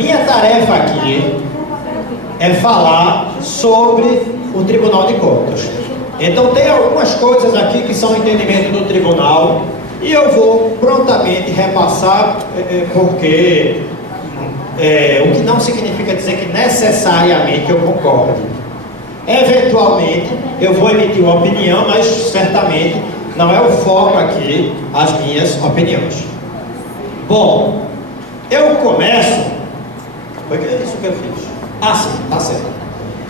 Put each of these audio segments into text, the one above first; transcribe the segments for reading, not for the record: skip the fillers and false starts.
Minha tarefa aqui é falar sobre o Tribunal de Contas. Então tem algumas coisas aqui que são entendimento do tribunal e eu vou prontamente repassar, porque o que não significa dizer que necessariamente eu concorde. Eventualmente eu vou emitir uma opinião, mas certamente não é o foco aqui as minhas opiniões. Bom, eu começo... Foi isso que eu fiz? Ah, sim, tá certo.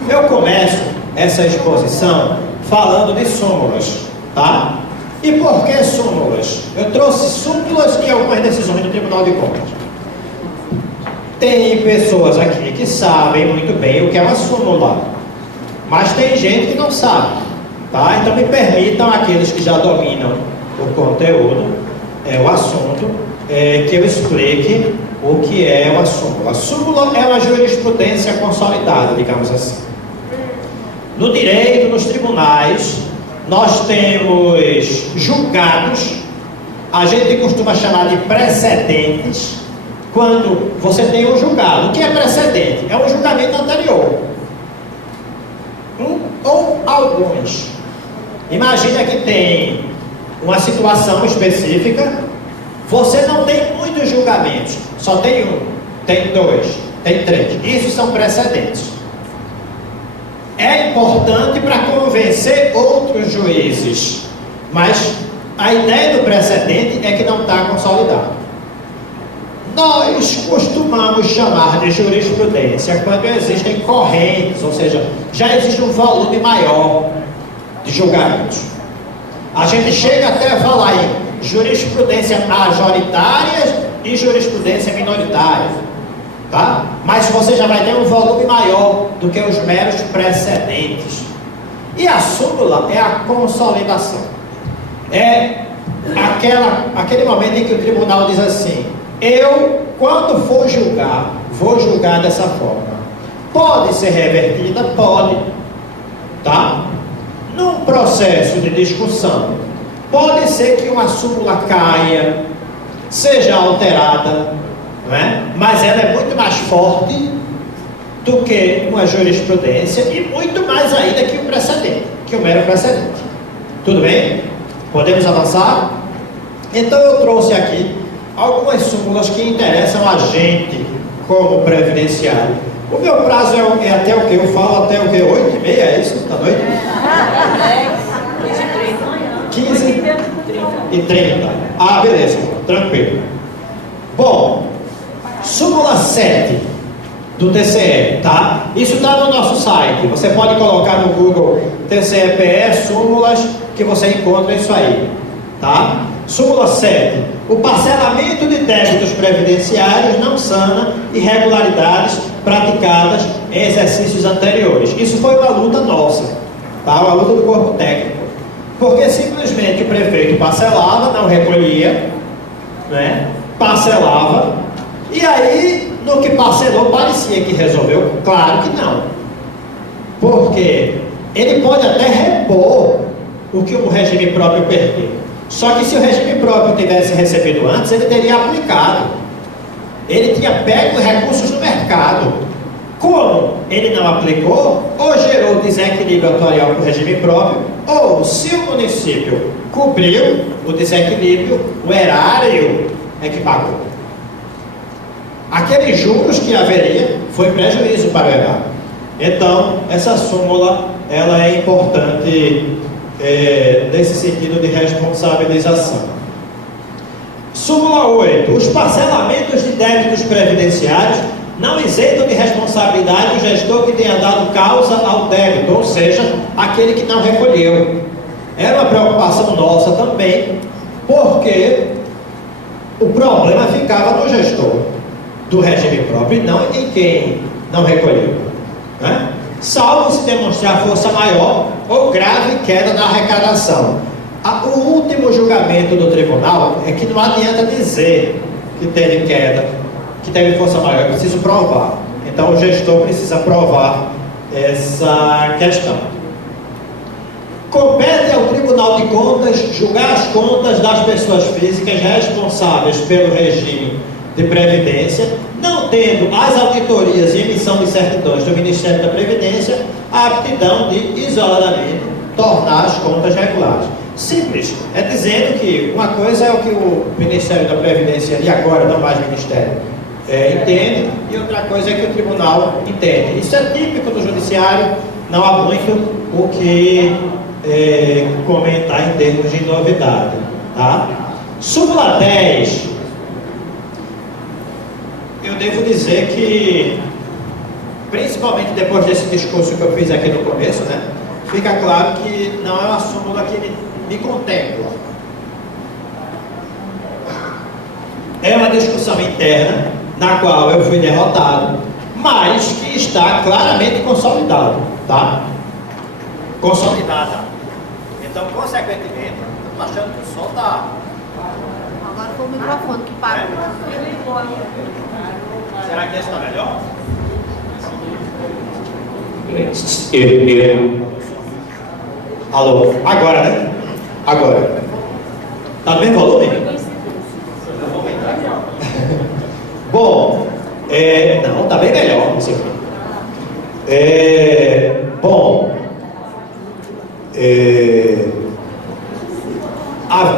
Eu começo essa exposição falando de súmulas, tá? E por que súmulas? Eu trouxe súmulas de algumas decisões do Tribunal de Contas. Tem pessoas aqui que sabem muito bem o que é uma súmula, mas tem gente que não sabe, tá? Então me permitam, aqueles que já dominam o conteúdo, o assunto, que eu explique o que é uma súmula. A súmula é uma jurisprudência consolidada, digamos assim. No direito, nos tribunais, nós temos julgados, a gente costuma chamar de precedentes, quando você tem um julgado. O que é precedente? É um julgamento anterior. Um ou alguns. Imagina que tem uma situação específica, você não tem muitos julgamentos, só tem um, tem dois, tem três. Isso são precedentes. É importante para convencer outros juízes, mas a ideia do precedente é que não está consolidado. Nós costumamos chamar de jurisprudência quando existem correntes, ou seja, já existe um volume maior de julgamentos. A gente chega até a falar em jurisprudência majoritária e jurisprudência minoritária, tá? Mas você já vai ter um volume maior do que os meros precedentes. E a súmula é a consolidação. É aquele momento em que o tribunal diz assim: eu, quando for julgar, vou julgar dessa forma. Pode ser revertida? Pode, tá? Num processo de discussão, pode ser que uma súmula caia, seja alterada, não é? Mas ela é muito mais forte do que uma jurisprudência e muito mais ainda que o precedente, que o mero precedente. Tudo bem? Podemos avançar? Então eu trouxe aqui algumas súmulas que interessam a gente como previdenciário. O meu prazo é até o que? Eu falo até o que? 8h30, é isso? Da noite? 15h30. Ah, beleza, tranquilo. Bom, súmula 7 do TCE, tá? Isso está no nosso site. Você pode colocar no Google TCE-PE súmulas que você encontra isso aí, tá? Súmula 7. O parcelamento de débitos previdenciários não sana irregularidades praticadas em exercícios anteriores. Isso foi uma luta nossa, tá? Uma luta do corpo técnico. Porque simplesmente o prefeito parcelava, não recolhia, né? Parcelava, e aí, no que parcelou, parecia que resolveu. Claro que não. Porque ele pode até repor o que o regime próprio perdeu. Só que se o regime próprio tivesse recebido antes, ele teria aplicado. Ele tinha pego recursos no mercado. Como ele não aplicou, ou gerou desequilíbrio atuarial para o regime próprio, ou se o município cobriu o desequilíbrio, o erário é que pagou. Aqueles juros que haveria foi prejuízo para o erário. Então, essa súmula ela é importante nesse sentido de responsabilização. Súmula 8. Os parcelamentos de débitos previdenciários não isentam de responsabilidade o gestor que tenha dado causa ao débito, ou seja, aquele que não recolheu. Era uma preocupação nossa também, porque o problema ficava no gestor do regime próprio e não em quem não recolheu, né? Salvo se demonstrar força maior ou grave queda na arrecadação. O último julgamento do tribunal é que não adianta dizer que teve queda, que teve força maior, é preciso provar. Então o gestor precisa provar essa questão. Compete ao Tribunal de Contas julgar as contas das pessoas físicas responsáveis pelo regime de previdência, não tendo as auditorias e emissão de certidões do Ministério da Previdência a aptidão de, isoladamente, tornar as contas regulares. Simples. É dizendo que uma coisa é o que o Ministério da Previdência, e agora não mais Ministério, entende, e outra coisa é que o Tribunal entende. Isso é típico do Judiciário, não há muito o que comentar em termos de novidade. Tá? Súmula 10. Eu devo dizer que, principalmente depois desse discurso que eu fiz aqui no começo, né, fica claro que não é uma súmula que me contempla. É uma discussão interna, na qual eu fui derrotado, mas que está claramente consolidado, tá? Consolidada. Então, consequentemente, eu estou achando que o som está... Agora foi o microfone que parou. Será que esse está melhor? Alô? Agora, né? Agora. Está no mesmo volume? Bom, não, está bem melhor. Não sei o quê. Bom,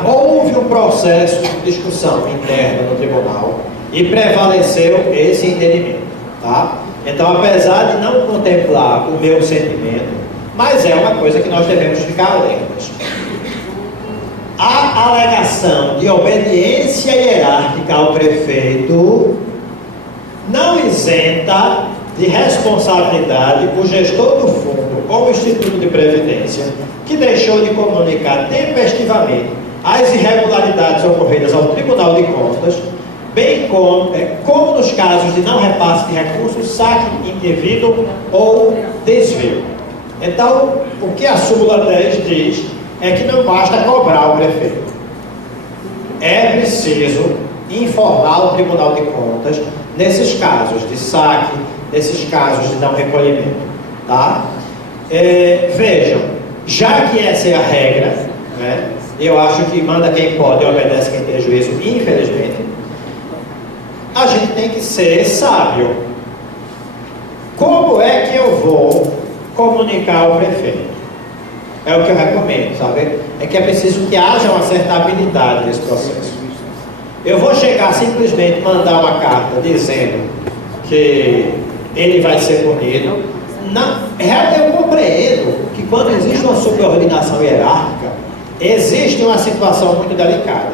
houve um processo de discussão interna no tribunal e prevaleceu esse entendimento, tá? Então, apesar de não contemplar o meu sentimento, mas é uma coisa que nós devemos ficar alertas. A alegação de obediência hierárquica ao prefeito não isenta de responsabilidade o gestor do fundo ou Instituto de Previdência que deixou de comunicar tempestivamente as irregularidades ocorridas ao Tribunal de Contas, bem como nos casos de não repasse de recursos, saque indevido ou desvio. Então, o que a súmula 10 diz é que não basta cobrar o prefeito. É preciso informar o Tribunal de Contas nesses casos de saque, nesses casos de não recolhimento. Tá? Vejam, já que essa é a regra, né, eu acho que manda quem pode e obedece quem tem juízo, infelizmente, a gente tem que ser sábio. Como é que eu vou comunicar ao prefeito? É o que eu recomendo, sabe? É que é preciso que haja uma certa habilidade nesse processo. Eu vou chegar simplesmente mandar uma carta dizendo que ele vai ser punido. Não, eu compreendo que quando existe uma subordinação hierárquica, existe uma situação muito delicada.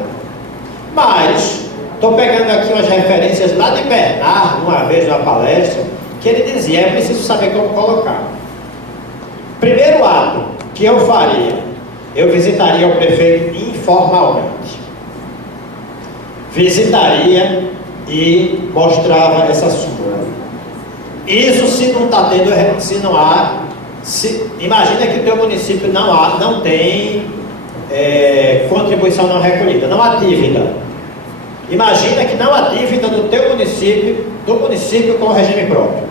Mas estou pegando aqui umas referências lá de Bernardo, uma vez numa palestra, que ele dizia, é preciso saber como colocar. Primeiro ato que eu faria, eu visitaria o prefeito informalmente. Visitaria e mostrava essa súmula. Isso se não está tendo, imagina que o teu município não tem contribuição não recolhida, não há dívida. Imagina que não há dívida do teu município, do município com regime próprio.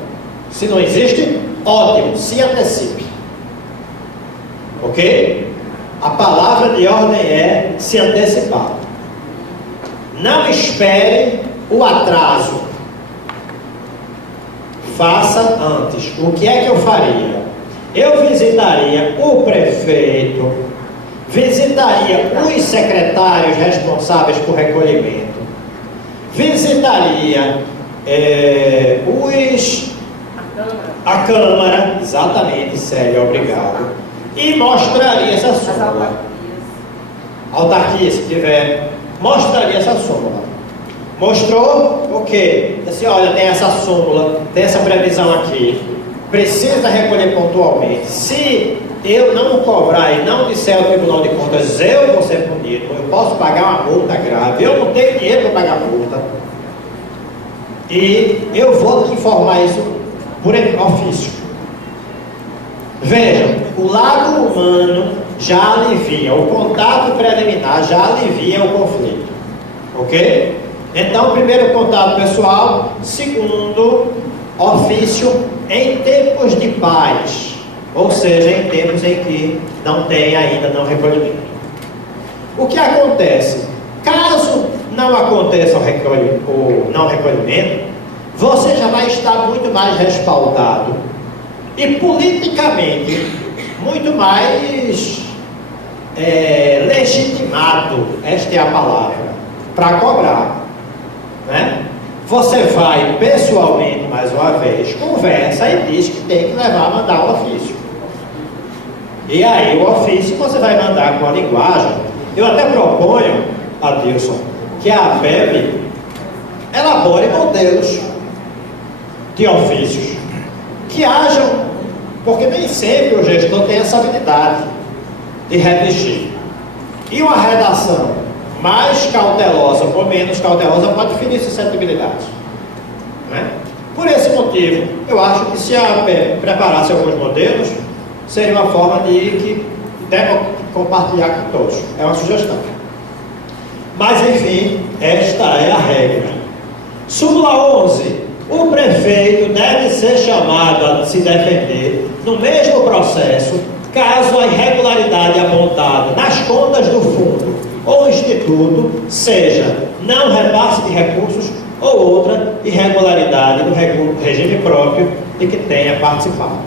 Se não existe, ótimo, se antecipe. Ok? A palavra de ordem é se antecipar. Não espere o atraso. Faça antes. O que é que eu faria? Eu visitaria o prefeito, visitaria os secretários responsáveis por recolhimento, visitaria a Câmara, exatamente, Célia, obrigado, e mostraria essa súmula. Autarquia, se tiver, mostraria essa súmula. Mostrou o quê? Assim, olha, tem essa súmula, tem essa previsão aqui, precisa recolher pontualmente. Se eu não cobrar e não disser ao Tribunal de Contas, eu vou ser punido, eu posso pagar uma multa grave, eu não tenho dinheiro para pagar multa. E eu vou te informar isso por ofício. Vejam, o lado humano já alivia, o contato preliminar já alivia o conflito. Ok? Então, primeiro, contato pessoal. Segundo, ofício em tempos de paz. Ou seja, em tempos em que não tem ainda não recolhimento. O que acontece? Caso não aconteça o não recolhimento, você já vai estar muito mais respaldado e politicamente muito mais legitimado, esta é a palavra, para cobrar, né? Você vai pessoalmente, mais uma vez, conversa e diz que tem que mandar o ofício. E aí o ofício você vai mandar com a linguagem. Eu até proponho, Adilson, que a APEB elabore modelos de ofícios que hajam, porque nem sempre o gestor tem essa habilidade de redigir. E uma redação mais cautelosa ou menos cautelosa pode ferir suscetibilidade, né? Por esse motivo, eu acho que se a APEB preparasse alguns modelos, seria uma forma de compartilhar com todos. É uma sugestão. Mas, enfim, esta é a regra. Súmula 11. O prefeito deve ser chamado a se defender no mesmo processo, caso a irregularidade apontada nas contas do fundo ou instituto seja não repasse de recursos ou outra irregularidade do regime próprio de que tenha participado.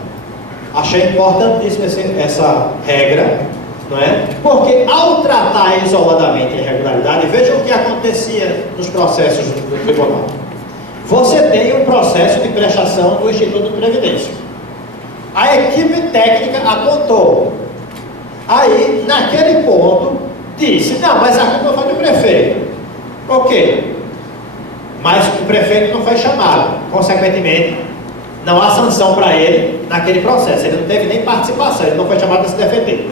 Achei importantíssima essa regra, não é? Porque ao tratar isoladamente a irregularidade, vejam o que acontecia nos processos do tribunal. Você tem um processo de prestação do Instituto de Previdência. A equipe técnica apontou. Aí, naquele ponto, disse, não, mas a culpa foi do prefeito. Ok. Mas o prefeito não foi chamado. Consequentemente, não há sanção para ele naquele processo. Ele não teve nem participação, ele não foi chamado para se defender.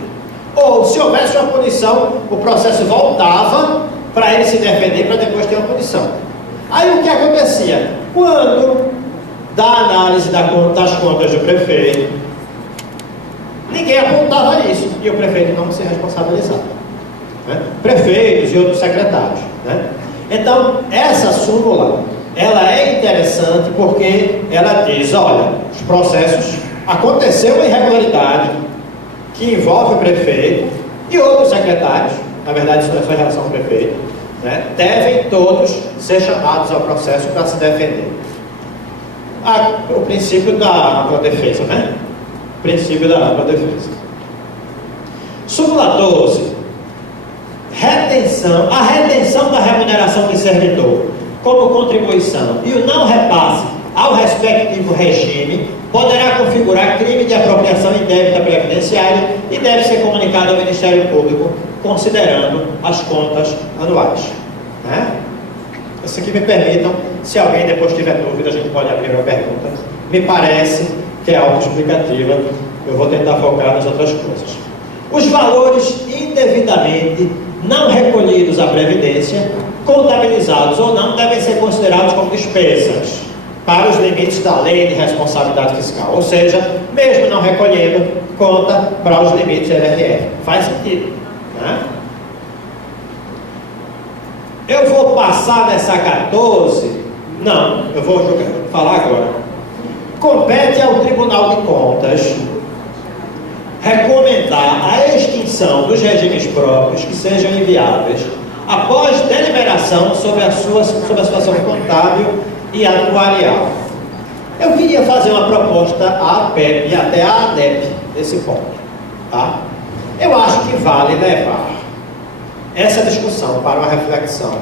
Ou, se houvesse uma punição, o processo voltava para ele se defender, para depois ter uma punição. Aí o que acontecia? Quando da análise das contas do prefeito, ninguém apontava isso e o prefeito não se responsabilizava, né? Prefeitos e outros secretários, né? Então, essa súmula, ela é interessante porque ela diz, olha, os processos, aconteceu uma irregularidade que envolve o prefeito e outros secretários, na verdade isso não é só em relação ao prefeito, né? Devem todos ser chamados ao processo para se defender. O princípio da ampla defesa, né? O princípio da ampla defesa. Súmula 12. Retenção. A retenção da remuneração de servidor como contribuição e o não repasse ao respectivo regime poderá configurar crime de apropriação indébita previdenciária e deve ser comunicado ao Ministério Público considerando as contas anuais, né? Isso aqui me permitam, se alguém depois tiver dúvida, a gente pode abrir uma pergunta. Me parece que é autoexplicativa, eu vou tentar focar nas outras coisas. Os valores indevidamente não recolhidos à Previdência, contabilizados ou não, devem ser considerados como despesas para os limites da Lei de Responsabilidade Fiscal. Ou seja, mesmo não recolhendo, conta para os limites da LRF. Faz sentido, né? Eu vou passar nessa 14? Não, eu vou falar agora. Compete ao Tribunal de Contas recomendar a extinção dos regimes próprios que sejam inviáveis após deliberação sobre a situação contábil e atuarial. Eu queria fazer uma proposta à APEP e até à ADEP nesse ponto, tá? Eu acho que vale levar essa discussão para uma reflexão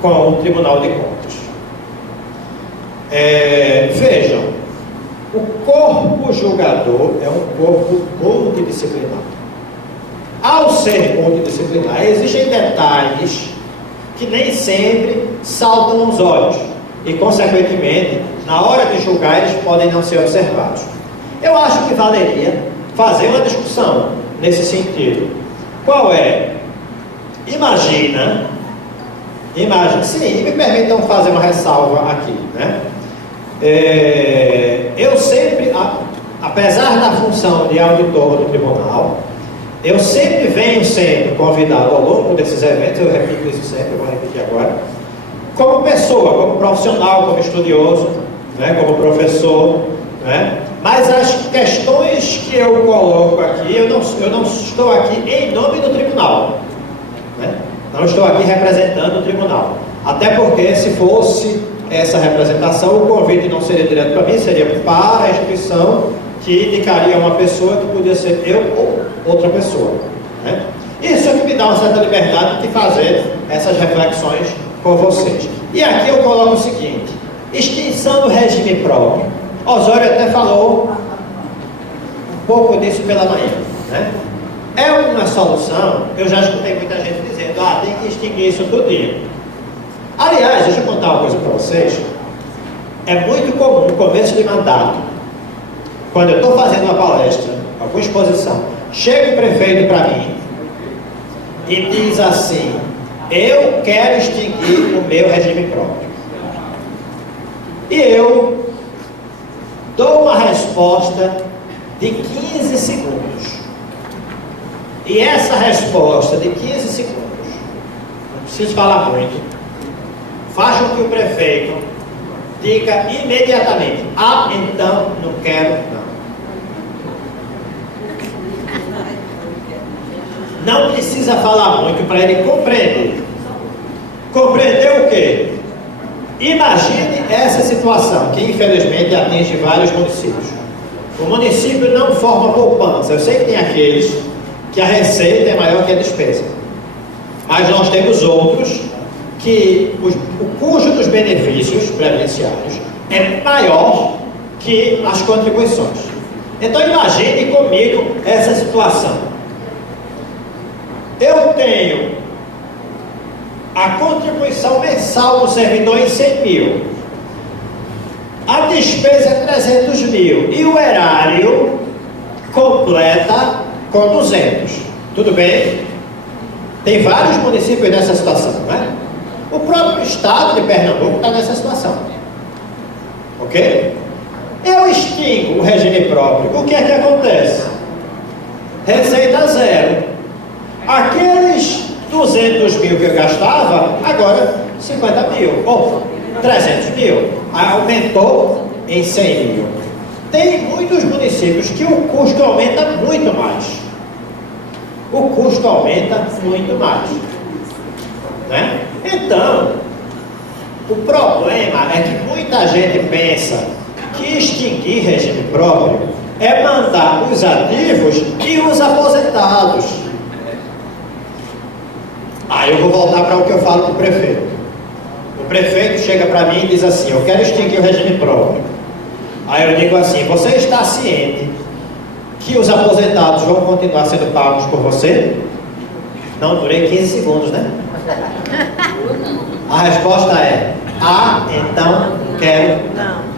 com o Tribunal de Contas. Vejam, o corpo julgador é um corpo multidisciplinar. Ao ser multidisciplinar, existem detalhes que nem sempre saltam aos olhos e, consequentemente, na hora de julgar, eles podem não ser observados. Eu acho que valeria fazer uma discussão nesse sentido. Qual é? Imagina, sim, me permitam fazer uma ressalva aqui, né? Eu sempre, apesar da função de auditor do tribunal, eu sempre venho sendo convidado ao longo desses eventos, eu repito isso sempre, eu vou repetir agora, como pessoa, como profissional, como estudioso, né, como professor, né? Mas as questões que eu coloco aqui, eu não estou aqui em nome do tribunal, né? Não estou aqui representando o tribunal. Até porque, se fosse essa representação, o convite não seria direto para mim, seria para a instituição, que indicaria uma pessoa que podia ser eu ou outra pessoa, né? Isso é que me dá uma certa liberdade de fazer essas reflexões com vocês. E aqui eu coloco o seguinte: extinção do regime próprio. Osório até falou um pouco disso pela manhã, né? É uma solução. Eu já escutei muita gente dizendo: tem que extinguir isso tudinho. Aliás, deixa eu contar uma coisa para vocês. É muito comum no começo de mandato, quando eu estou fazendo uma palestra, alguma exposição, chega o prefeito para mim e diz assim: eu quero extinguir o meu regime próprio. E eu dou uma resposta de 15 segundos. E essa resposta de 15 segundos, não preciso falar muito, faz com que o prefeito diga imediatamente: então não quero não. Não precisa falar muito para ele compreender. Compreender o quê? Imagine essa situação, que infelizmente atinge vários municípios. O município não forma poupança. Eu sei que tem aqueles que a receita é maior que a despesa, mas nós temos outros que o custo dos benefícios previdenciários é maior que as contribuições. Então imagine comigo essa situação. Eu tenho a contribuição mensal do servidor em 100 mil, a despesa é 300 mil e o erário completa com 200. Tudo bem? Tem vários municípios nessa situação, não é? O próprio estado de Pernambuco está nessa situação. Ok? Eu extingo o regime próprio. O que é que acontece? Receita zero. Aqueles 200 mil que eu gastava, agora 50 mil, ou 300 mil. Aumentou em 100 mil. Tem muitos municípios que o custo aumenta muito mais. O custo aumenta muito mais, né? Então, o problema é que muita gente pensa que extinguir regime próprio é mandar os ativos e os aposentados. Aí eu vou voltar para o que eu falo para o prefeito. O prefeito chega para mim e diz assim: eu quero extinguir o regime próprio. Aí eu digo assim: você está ciente que os aposentados vão continuar sendo pagos por você? Não, durei 15 segundos, né? A resposta é: então quero não.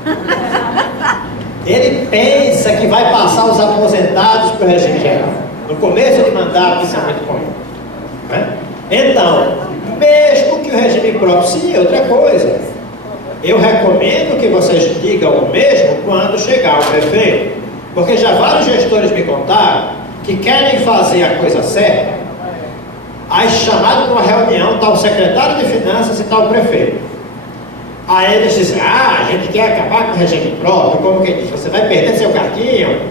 Ele pensa que vai passar os aposentados para o regime geral. No começo de mandato, isso é muito comum, né? Então, mesmo que o regime próprio, sim, outra coisa. Eu recomendo que vocês digam o mesmo quando chegar o prefeito, porque já vários gestores me contaram que querem fazer a coisa certa. Aí chamado para uma reunião, está o secretário de Finanças e está o prefeito. Aí eles dizem: a gente quer acabar com o regime próprio. Como que diz? Você vai perder seu carguinho,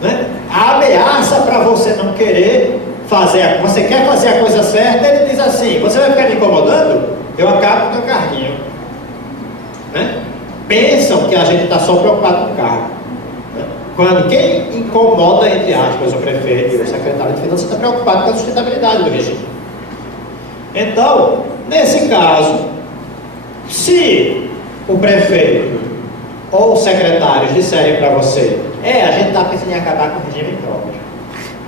né? A ameaça para você não querer fazer, você quer fazer a coisa certa, ele diz assim: você vai ficar me incomodando? Eu acabo com o teu carguinho, né? Pensam que a gente está só preocupado com o cargo, né? Quando quem incomoda, entre aspas, o prefeito e o secretário de Finanças está preocupado com a sustentabilidade do regime. Então, nesse caso, se o prefeito ou os secretários disserem para você: a gente está pensando em acabar com o regime próprio,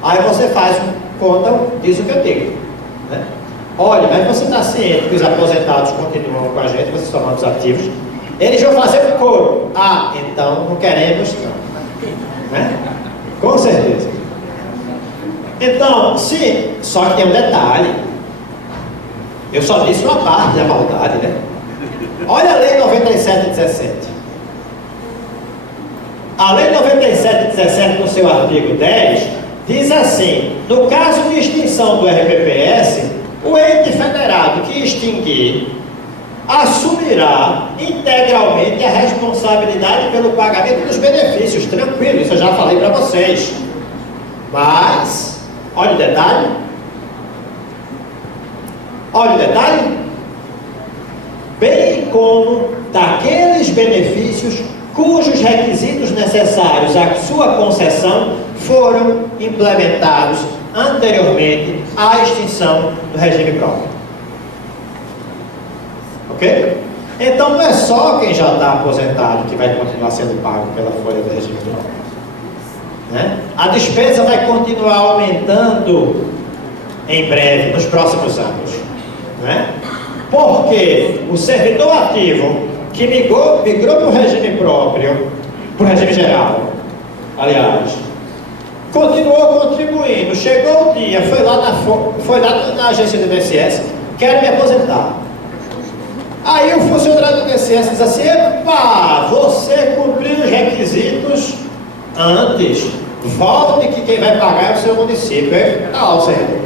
aí você faz conta, diz o que eu digo, né? Olha, mas você está ciente que os aposentados continuam com a gente, vocês são novos ativos, eles vão fazer um coro: então não queremos não, né? Com certeza. Então, só que tem um detalhe, eu só disse uma parte da maldade, né? Olha a lei 97/17. A lei 97/17, no seu artigo 10, diz assim: no caso de extinção do RPPS, o ente federado que extinguir assumirá integralmente a responsabilidade pelo pagamento dos benefícios. Tranquilo, isso eu já falei para vocês. Mas, olha o detalhe. Olha o detalhe. Bem como daqueles benefícios cujos requisitos necessários à sua concessão foram implementados anteriormente à extinção do regime próprio. Ok? Então não é só quem já está aposentado que vai continuar sendo pago pela folha do regime próprio, né? A despesa vai continuar aumentando em breve, nos próximos anos, né? Porque o servidor ativo que migrou para o regime próprio, para o regime geral, aliás, continuou contribuindo, chegou o dia, foi lá na agência do INSS, quero me aposentar. Aí o funcionário do INSS diz assim: epa, você cumpriu os requisitos antes, volte que quem vai pagar é o seu município. Está lá o servidor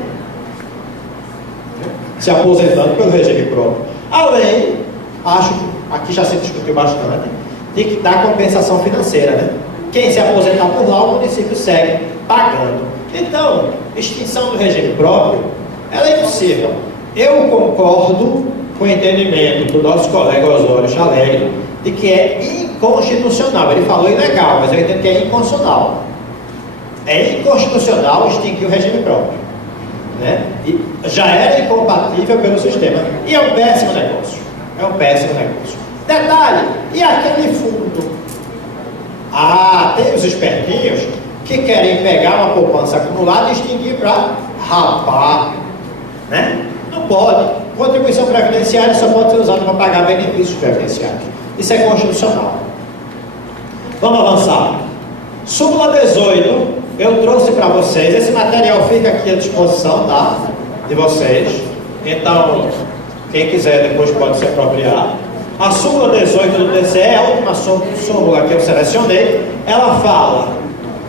se aposentando pelo regime próprio. Além, acho que aqui já se discutiu bastante, de que dá compensação financeira, né? Quem se aposentar por lá, o município segue pagando. Então, extinção do regime próprio, ela é impossível. Eu concordo com o entendimento do nosso colega Osório Chalegre de que é inconstitucional. Ele falou ilegal, mas eu entendo que é inconstitucional. É inconstitucional extinguir o regime próprio, né? E já era incompatível pelo sistema. E é um péssimo negócio. É um péssimo negócio. Detalhe, e aquele fundo? Ah, tem os espertinhos que querem pegar uma poupança acumulada e extinguir para rapar, né? Não pode. Contribuição previdenciária só pode ser usada para pagar benefícios previdenciários. Isso é constitucional. Vamos avançar. Súmula 18, eu trouxe para vocês. Esse material fica aqui à disposição, tá? De vocês. Então, quem quiser depois pode se apropriar. A súmula 18 do TCE, a última súmula que eu selecionei, ela fala: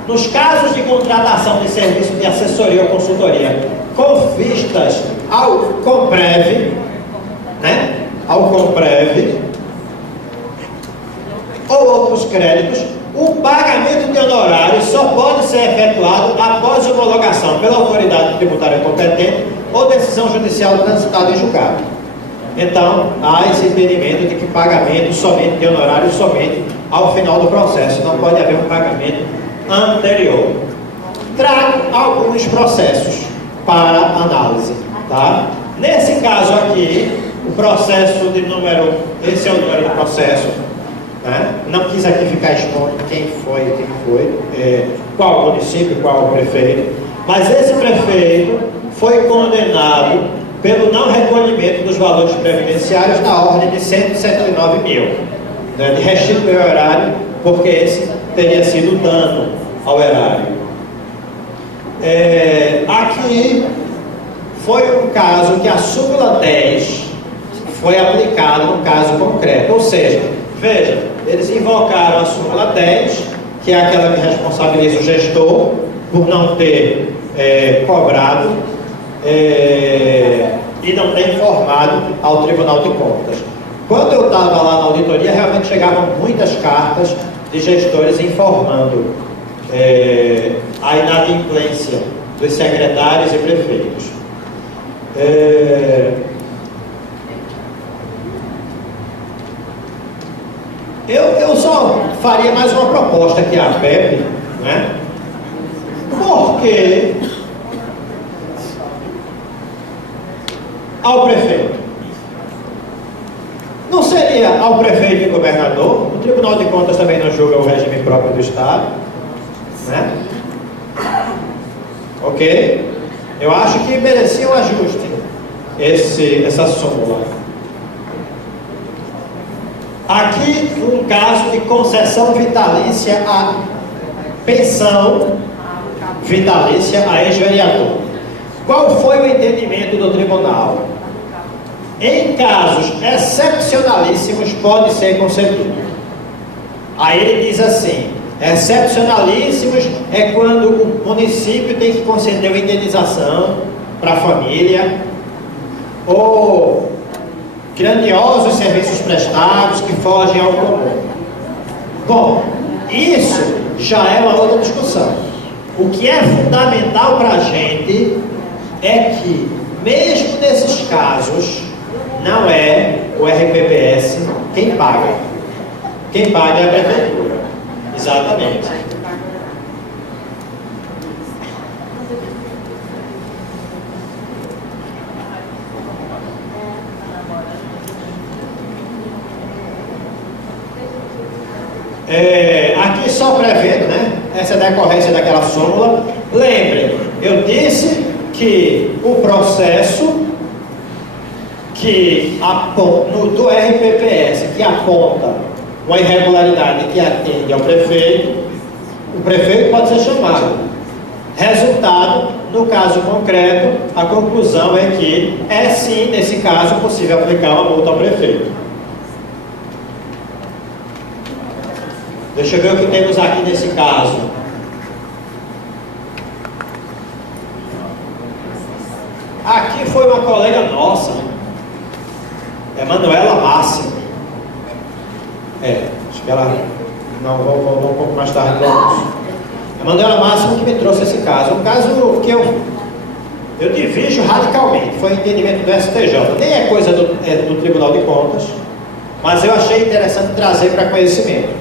nos casos de contratação de serviço de assessoria ou consultoria com vistas ao Comprev, né? Ao Comprev ou outros créditos, o pagamento de honorários só pode ser efetuado após homologação pela autoridade tributária competente ou decisão judicial transitada em julgado. Então, há esse impedimento de que pagamento somente de honorários somente ao final do processo. Não pode haver um pagamento anterior. Trago alguns processos para análise, tá? Nesse caso aqui, o processo de número, esse é o número do processo, né? Não quis aqui ficar expondo quem foi, qual o município, qual o prefeito, mas esse prefeito foi condenado pelo não recolhimento dos valores previdenciários na ordem de 179 mil, né, de restituir o erário, porque esse teria sido dano ao erário. Aqui foi um caso que a súmula 10 foi aplicada no caso concreto, ou seja, veja, eles invocaram a súmula 10, que é aquela que responsabiliza o gestor por não ter cobrado e não ter informado ao Tribunal de Contas. Quando eu estava lá na auditoria, realmente chegavam muitas cartas de gestores informando a inadimplência dos secretários e prefeitos. Eu só faria mais uma proposta aqui à PEP, né? Porque ao prefeito, não seria ao prefeito e governador? O Tribunal de Contas também não julga o regime próprio do Estado, né? Ok? Eu acho que merecia um ajuste essa súmula. Aqui um caso de concessão vitalícia a pensão vitalícia a ex-vereador. Qual foi o entendimento do tribunal? Em casos excepcionalíssimos pode ser concedido. Aí ele diz assim: excepcionalíssimos é quando o município tem que conceder uma indenização para a família, ou grandiosos serviços prestados que fogem ao comum. Bom, isso já é uma outra discussão. O que é fundamental para a gente é que, mesmo nesses casos, não é o RPPS quem paga. Quem paga é a prefeitura. Exatamente. Aqui só prevendo, né? Essa decorrência daquela súmula. Lembrem, eu disse que o processo que do RPPS que aponta uma irregularidade que atende ao prefeito, o prefeito pode ser chamado. Resultado, no caso concreto, a conclusão é que é sim, nesse caso, possível aplicar uma multa ao prefeito. Deixa eu ver o que temos aqui nesse caso. Aqui foi uma colega nossa, Emanuela Máximo. Acho que ela... Não, vou um pouco mais tarde para isso. Emanuela Máximo que me trouxe esse caso. Um caso que eu divido radicalmente. Foi entendimento do STJ. Nem é coisa do Tribunal de Contas, mas eu achei interessante trazer para conhecimento.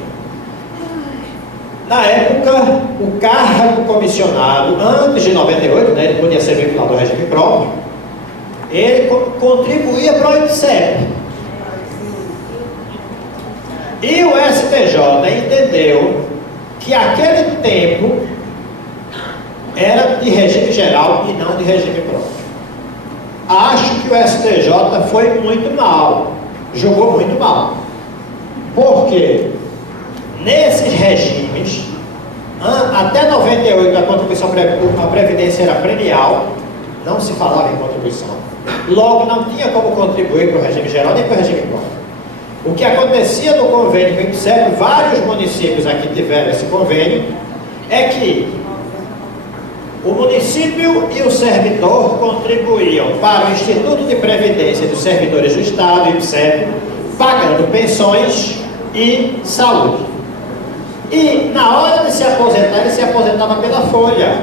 Na época, o cargo comissionado, antes de 98, né, ele podia ser vinculado ao regime próprio, ele contribuía para o IPSEP. E o STJ entendeu que aquele tempo era de regime geral e não de regime próprio. Acho que o STJ foi muito mal, jogou muito mal. Por quê? Nesses regimes, até 98 a contribuição a previdência era premial, não se falava em contribuição. Logo, não tinha como contribuir para o regime geral nem para o regime próprio. O que acontecia no convênio com o IPSEP, vários municípios aqui tiveram esse convênio, é que o município e o servidor contribuíam para o Instituto de Previdência dos Servidores do Estado, IPSEP, pagando pensões e saúde. E na hora de se aposentar, ele se aposentava pela folha.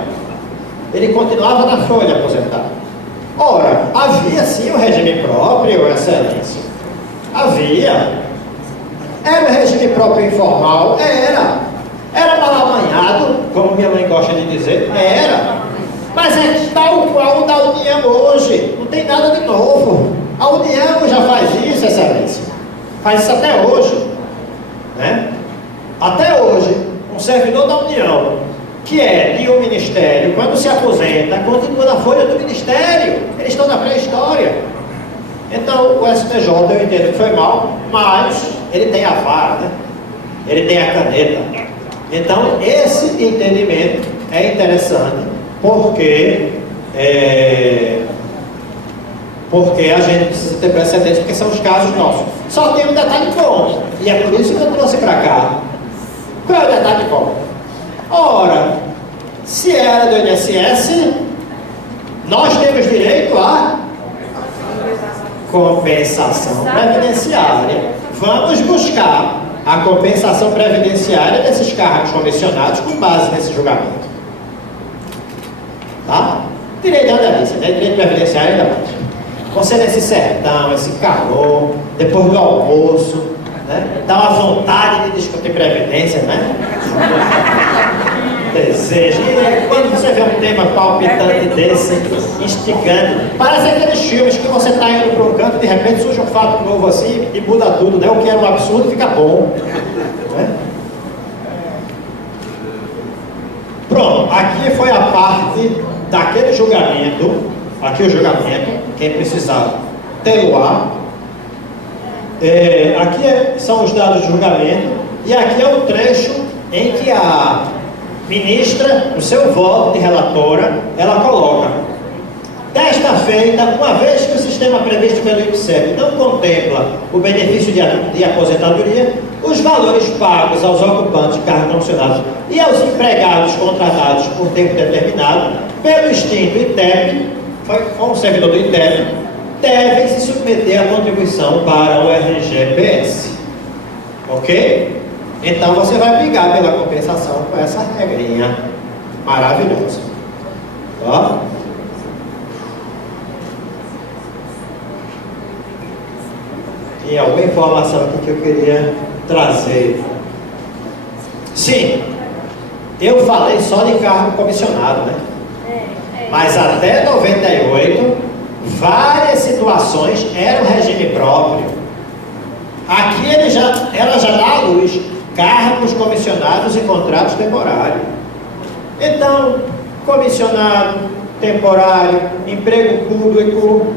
Ele continuava na folha aposentado. Ora, havia sim o regime próprio, excelência. Havia. Era o regime próprio informal? Era. Era mal amanhado, como minha mãe gosta de dizer? Era. Mas é tal qual o da União hoje. Não tem nada de novo. A União já faz isso, excelência. Faz isso até hoje. Né? Até hoje, um servidor da União, que é de um ministério, quando se aposenta, continua na folha do ministério. Eles estão na pré-história. Então, o STJ, eu entendo que foi mal, mas ele tem a vara, né? Ele tem a caneta. Então, esse entendimento é interessante, porque a gente precisa ter precedentes, porque são os casos nossos. Só tem um detalhe bom, e é por isso que eu trouxe para cá. Qual é o detalhe bom? Ora, se era do INSS, nós temos direito a compensação previdenciária. Vamos buscar a compensação previdenciária desses cargos comissionados com base nesse julgamento. Tá? Direito de delícia, né? Direito previdenciário ainda mais. Você nesse sertão, esse calor, depois do almoço, né? Dá uma vontade de discutir previdência, né? Desejo. E quando você vê um tema palpitante desse, instigante, parece aqueles filmes que você está indo para um canto e de repente surge um fato novo assim e muda tudo, né? O que era um absurdo fica bom. Né? Pronto, aqui foi a parte daquele julgamento, aqui o julgamento, quem precisar teluar. Aqui são os dados de julgamento e aqui é o trecho em que a ministra, no seu voto de relatora, ela coloca: desta feita, uma vez que o sistema previsto pelo IPSEP não contempla o benefício de aposentadoria, os valores pagos aos ocupantes de cargos comissionados e aos empregados contratados por tempo determinado pelo extinto ITEP, com o servidor do ITEP, devem se submeter à contribuição para o RGPS. Ok? Então você vai brigar pela compensação com essa regrinha maravilhosa. Ó. Tinha alguma informação aqui que eu queria trazer. Sim, eu falei só de cargo comissionado, né? Mas até 98, várias situações eram regime próprio. Aqui ela já dá à luz cargos comissionados e contratos temporários. Então, comissionado, temporário, emprego público,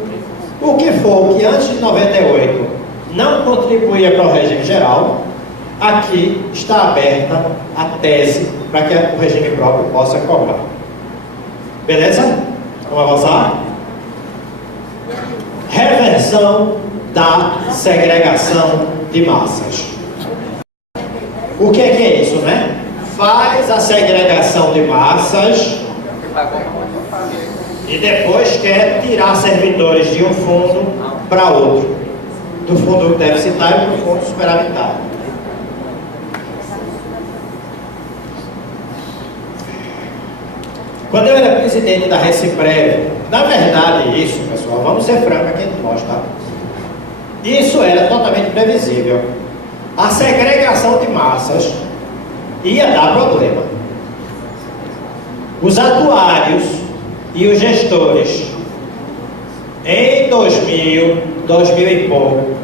o que for que antes de 98 não contribuía para o regime geral, aqui está aberta a tese para que o regime próprio possa cobrar. Beleza? Vamos avançar? Reversão da segregação de massas. O que é isso, né? Faz a segregação de massas e depois quer tirar servidores de um fundo para outro, do fundo deficitário para o fundo superavitário. Quando eu era presidente da Reciprev, na verdade isso, pessoal, vamos ser francos aqui entre nós, tá? Isso era totalmente previsível. A segregação de massas ia dar problema. Os atuários e os gestores, em 2000 e pouco,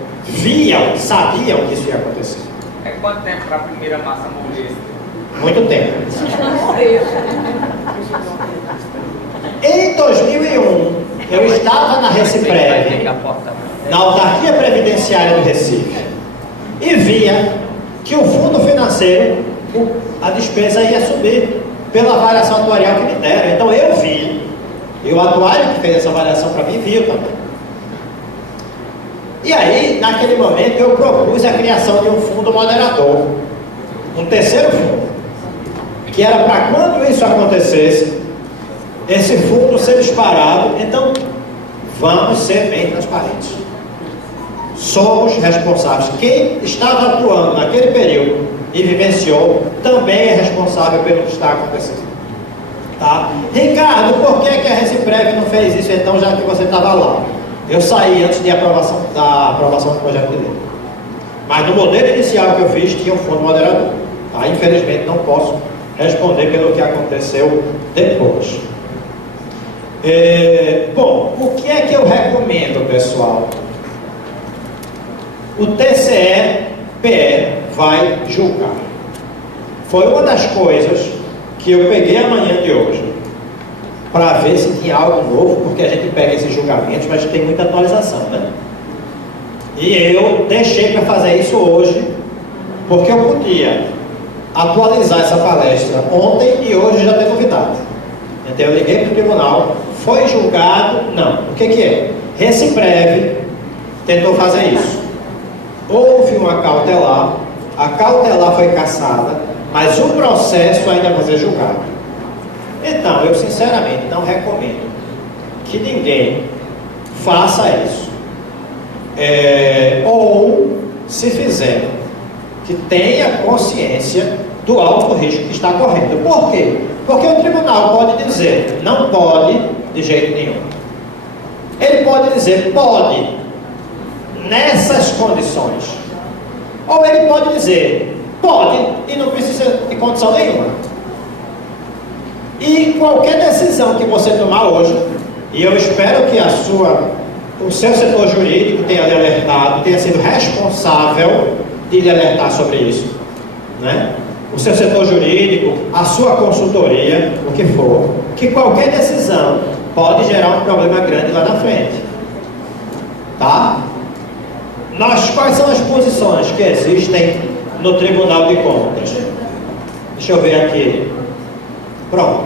sabiam que isso ia acontecer. É quanto tempo para a primeira massa morrer? Muito tempo. Em 2001, eu estava na Reciprev, na autarquia previdenciária do Recife, e via que o fundo financeiro, a despesa ia subir pela variação atuarial que me deram. Então eu vi, e o atuário que fez essa variação para mim viu também. E aí, naquele momento, eu propus a criação de um fundo moderador, um terceiro fundo, que era para quando isso acontecesse, esse fundo ser disparado. Então, vamos ser bem transparentes. Somos responsáveis. Quem estava atuando naquele período e vivenciou, também é responsável pelo que está acontecendo. Tá? Ricardo, por que a Reciprev não fez isso então, já que você estava lá? Eu saí antes da aprovação do projeto de lei. Mas no modelo inicial que eu fiz, tinha um fundo moderador. Tá? Infelizmente, não posso responder pelo que aconteceu depois. Bom, o que é que eu recomendo, pessoal? O TCE-PE vai julgar. Foi uma das coisas que eu peguei amanhã de hoje para ver se tinha algo novo, porque a gente pega esses julgamentos, mas tem muita atualização, né? E eu deixei para fazer isso hoje, porque eu podia atualizar essa palestra ontem e hoje já tem novidade. Então eu liguei para o tribunal, foi julgado, não. O que é? Reciprev tentou fazer isso. Houve uma cautelar, a cautelar foi cassada, mas o processo ainda vai ser julgado. Então, eu sinceramente não recomendo que ninguém faça isso. Ou, se fizer, que tenha consciência do alto risco que está correndo. Por quê? Porque o tribunal pode dizer, não pode de jeito nenhum. Ele pode dizer, pode, nessas condições. Ou ele pode dizer, pode, e não precisa de condição nenhuma. E qualquer decisão que você tomar hoje, e eu espero que o seu setor jurídico tenha lhe alertado, tenha sido responsável de lhe alertar sobre isso, né? O seu setor jurídico, a sua consultoria, o que for, que qualquer decisão pode gerar um problema grande lá na frente, tá? Quais são as posições que existem no Tribunal de Contas? Deixa eu ver aqui. Pronto.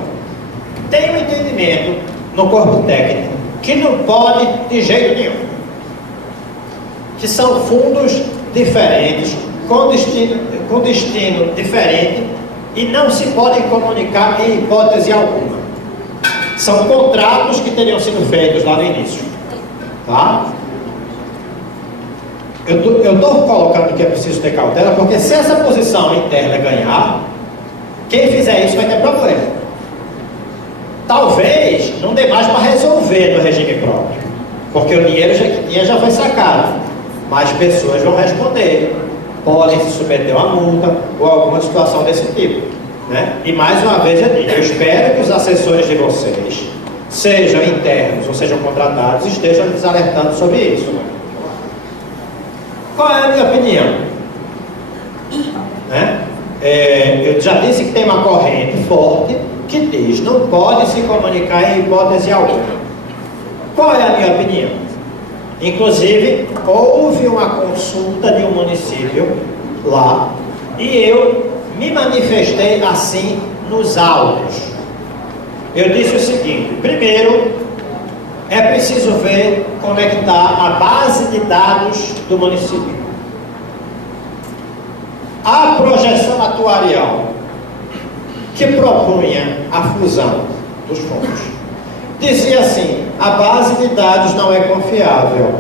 Tem um entendimento no corpo técnico que não pode de jeito nenhum. Que são fundos diferentes, com destino diferente, e não se podem comunicar em hipótese alguma. São contratos que teriam sido feitos lá no início. Tá? Eu estou colocando que é preciso ter cautela, porque se essa posição interna ganhar, quem fizer isso vai ter problema. Talvez não dê mais para resolver no regime próprio, porque o dinheiro já foi sacado. mais pessoas vão responder, podem se submeter a uma multa ou alguma situação desse tipo, né? E mais uma vez eu digo, eu espero que os assessores de vocês, sejam internos ou sejam contratados, estejam lhes alertando sobre isso. Qual é a minha opinião? Né? Eu já disse que tem uma corrente forte que diz não pode se comunicar em hipótese alguma. Qual é a minha opinião? Inclusive, houve uma consulta de um município lá e eu me manifestei assim nos autos. Eu disse o seguinte: primeiro, é preciso ver como é que está a base de dados do município. A projeção atuarial que propunha a fusão dos fundos dizia assim: a base de dados não é confiável.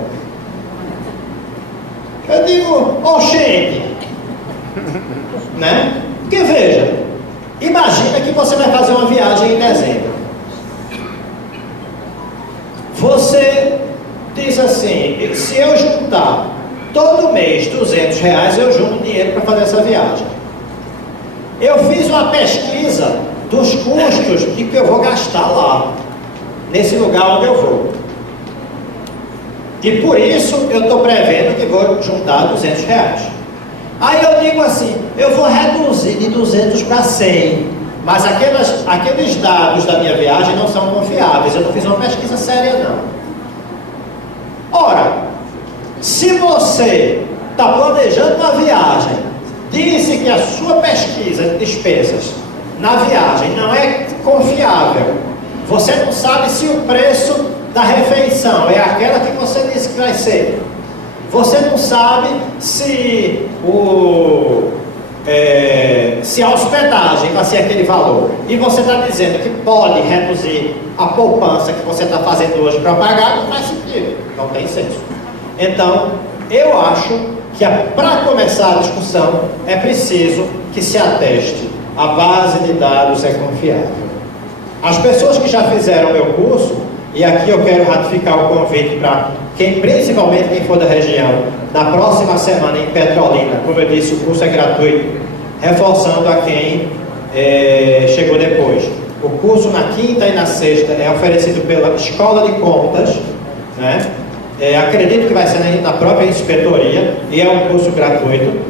Eu digo, oxente, né? Porque veja, imagina que você vai fazer uma viagem em dezembro. Você diz assim: se eu juntar todo mês R$200, eu junto dinheiro para fazer essa viagem. Eu fiz uma pesquisa dos custos de que eu vou gastar lá, nesse lugar onde eu vou. E por isso eu estou prevendo que vou juntar R$200. Aí eu digo assim: eu vou reduzir de 200 para 100, mas aqueles dados da minha viagem não são confiáveis, eu não fiz uma pesquisa séria não. Ora, se você está planejando uma viagem, disse que a sua pesquisa de despesas na viagem não é confiável, você não sabe se o preço da refeição é aquela que você disse que vai ser, você não sabe se a hospedagem vai ser aquele valor, e você está dizendo que pode reduzir a poupança que você está fazendo hoje para pagar, não faz sentido, não tem senso. Então, eu acho que para começar a discussão é preciso que se ateste: a base de dados é confiável. As pessoas que já fizeram o meu curso, e aqui eu quero ratificar o convite para principalmente quem for da região, na próxima semana em Petrolina, como eu disse, o curso é gratuito, reforçando a quem chegou depois. O curso na quinta e na sexta é oferecido pela Escola de Contas, né? Acredito que vai ser na própria inspetoria, e é um curso gratuito.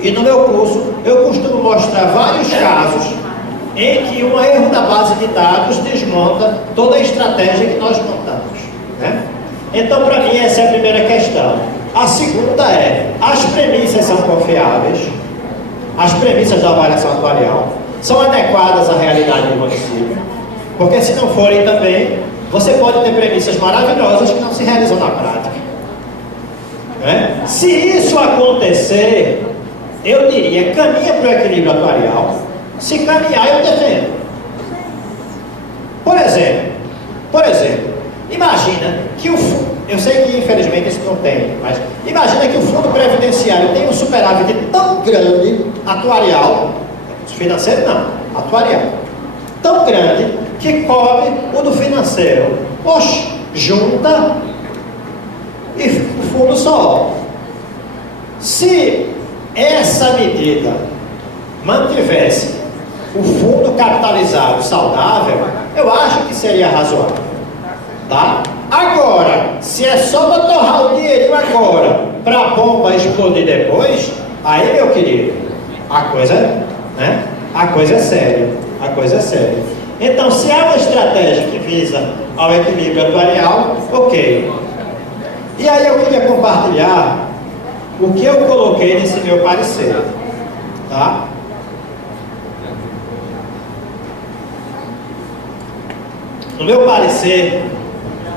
E no meu curso eu costumo mostrar vários casos em que um erro da base de dados desmonta toda a estratégia que nós montamos, né? Então, para mim, essa é a primeira questão. A segunda é: as premissas são confiáveis? As premissas da avaliação atuarial são adequadas à realidade do município? Porque se não forem também, você pode ter premissas maravilhosas que não se realizam na prática, né? Se isso acontecer, eu diria, caminha para o equilíbrio atuarial. Se caminhar, eu defendo. Por exemplo, imagina que eu sei que infelizmente isso não tem, mas imagina que o fundo previdenciário tem um superávit tão grande, atuarial, financeiro não, atuarial, tão grande que cobre o do financeiro. Oxe, junta e o fundo sobe. Se essa medida mantivesse o fundo capitalizado saudável, eu acho que seria razoável, tá? Agora, se é só para torrar o dinheirinho agora, para a bomba explodir depois, aí, meu querido, a coisa é séria, a coisa é séria. Então, se há uma estratégia que visa ao equilíbrio atuarial, ok. E aí eu queria compartilhar o que eu coloquei nesse meu parecer, tá? No meu parecer,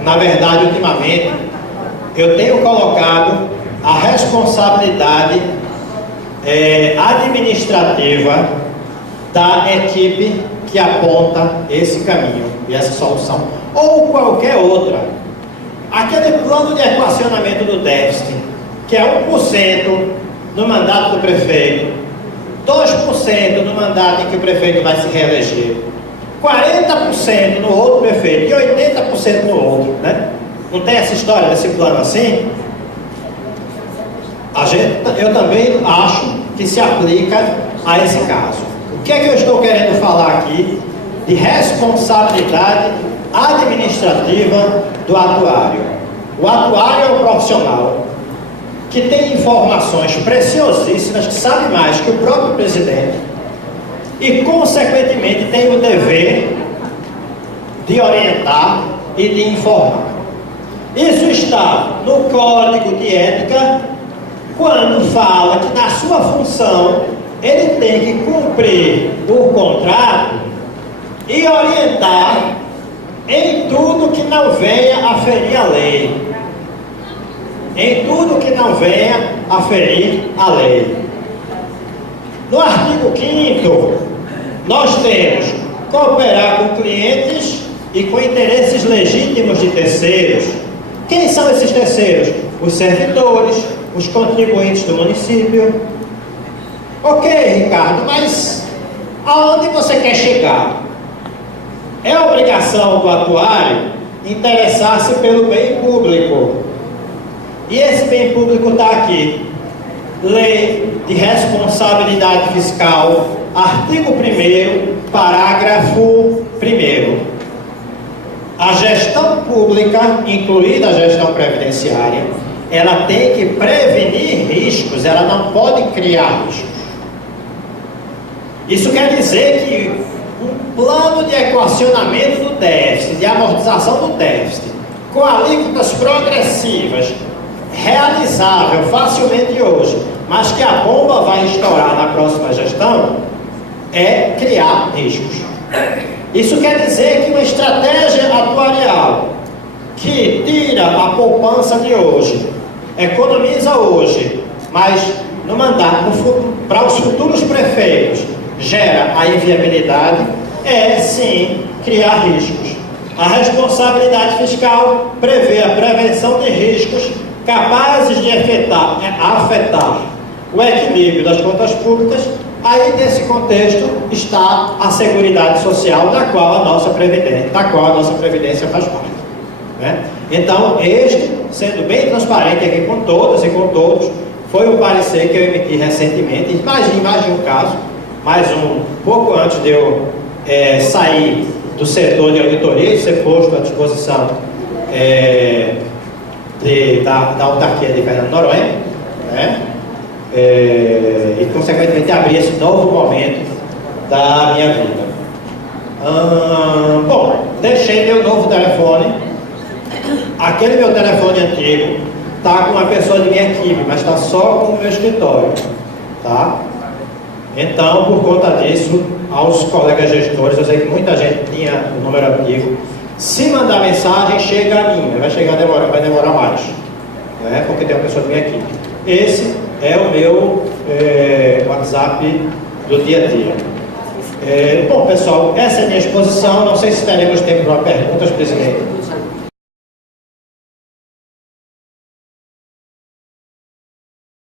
na verdade, ultimamente, eu tenho colocado a responsabilidade administrativa da equipe que aponta esse caminho e essa solução, ou qualquer outra. Aquele plano de equacionamento do déficit, que é 1% no mandato do prefeito, 2% no mandato em que o prefeito vai se reeleger, 40% no outro prefeito e 80% no outro, né? Não tem essa história desse plano assim? eu também acho que se aplica a esse caso. O que é que eu estou querendo falar aqui de responsabilidade administrativa do atuário? O atuário é um profissional que tem informações preciosíssimas, que sabe mais que o próprio presidente e, consequentemente, tem o dever de orientar e de informar. Isso está no Código de Ética, quando fala que na sua função ele tem que cumprir o contrato e orientar em tudo que não venha a ferir a lei. Em tudo que não venha a ferir a lei. No artigo 5º, nós temos cooperar com clientes e com interesses legítimos de terceiros. Quem são esses terceiros? Os servidores, os contribuintes do município. Ok, Ricardo, mas aonde você quer chegar? É obrigação do atuário interessar-se pelo bem público. E esse bem público está aqui. Lei de Responsabilidade Fiscal, artigo 1º, parágrafo 1º. A gestão pública, incluída a gestão previdenciária, ela tem que prevenir riscos, ela não pode criar riscos. Isso quer dizer que um plano de equacionamento do déficit, de amortização do déficit, com alíquotas progressivas, realizável facilmente hoje, mas que a bomba vai estourar na próxima gestão, é criar riscos. Isso quer dizer que uma estratégia atuarial que tira a poupança de hoje, economiza hoje, mas no mandato, para os futuros prefeitos, gera a inviabilidade, é sim criar riscos. A responsabilidade fiscal prevê a prevenção de riscos capazes de afetar o equilíbrio das contas públicas. Aí, nesse contexto, está a Seguridade Social, da qual a nossa Previdência faz parte. Né? Então, este, sendo bem transparente aqui com todas e com todos, foi um parecer que eu emiti recentemente, em mais de um caso, pouco antes de eu sair do setor de auditoria e ser posto à disposição da autarquia de Fernando de Noronha, né? E consequentemente abrir esse novo momento da minha vida. Bom, deixei meu novo telefone. Aquele meu telefone antigo está com uma pessoa de minha equipe, mas está só com o meu escritório, tá? Então, por conta disso, aos colegas gestores, eu sei que muita gente tinha o número antigo. Se mandar mensagem, chega a mim, vai demorar mais, né? Porque tem uma pessoa de minha equipe. Esse é o meu WhatsApp do dia a dia. Bom, pessoal, essa é a minha exposição. Não sei se teremos tempo para perguntas, presidente.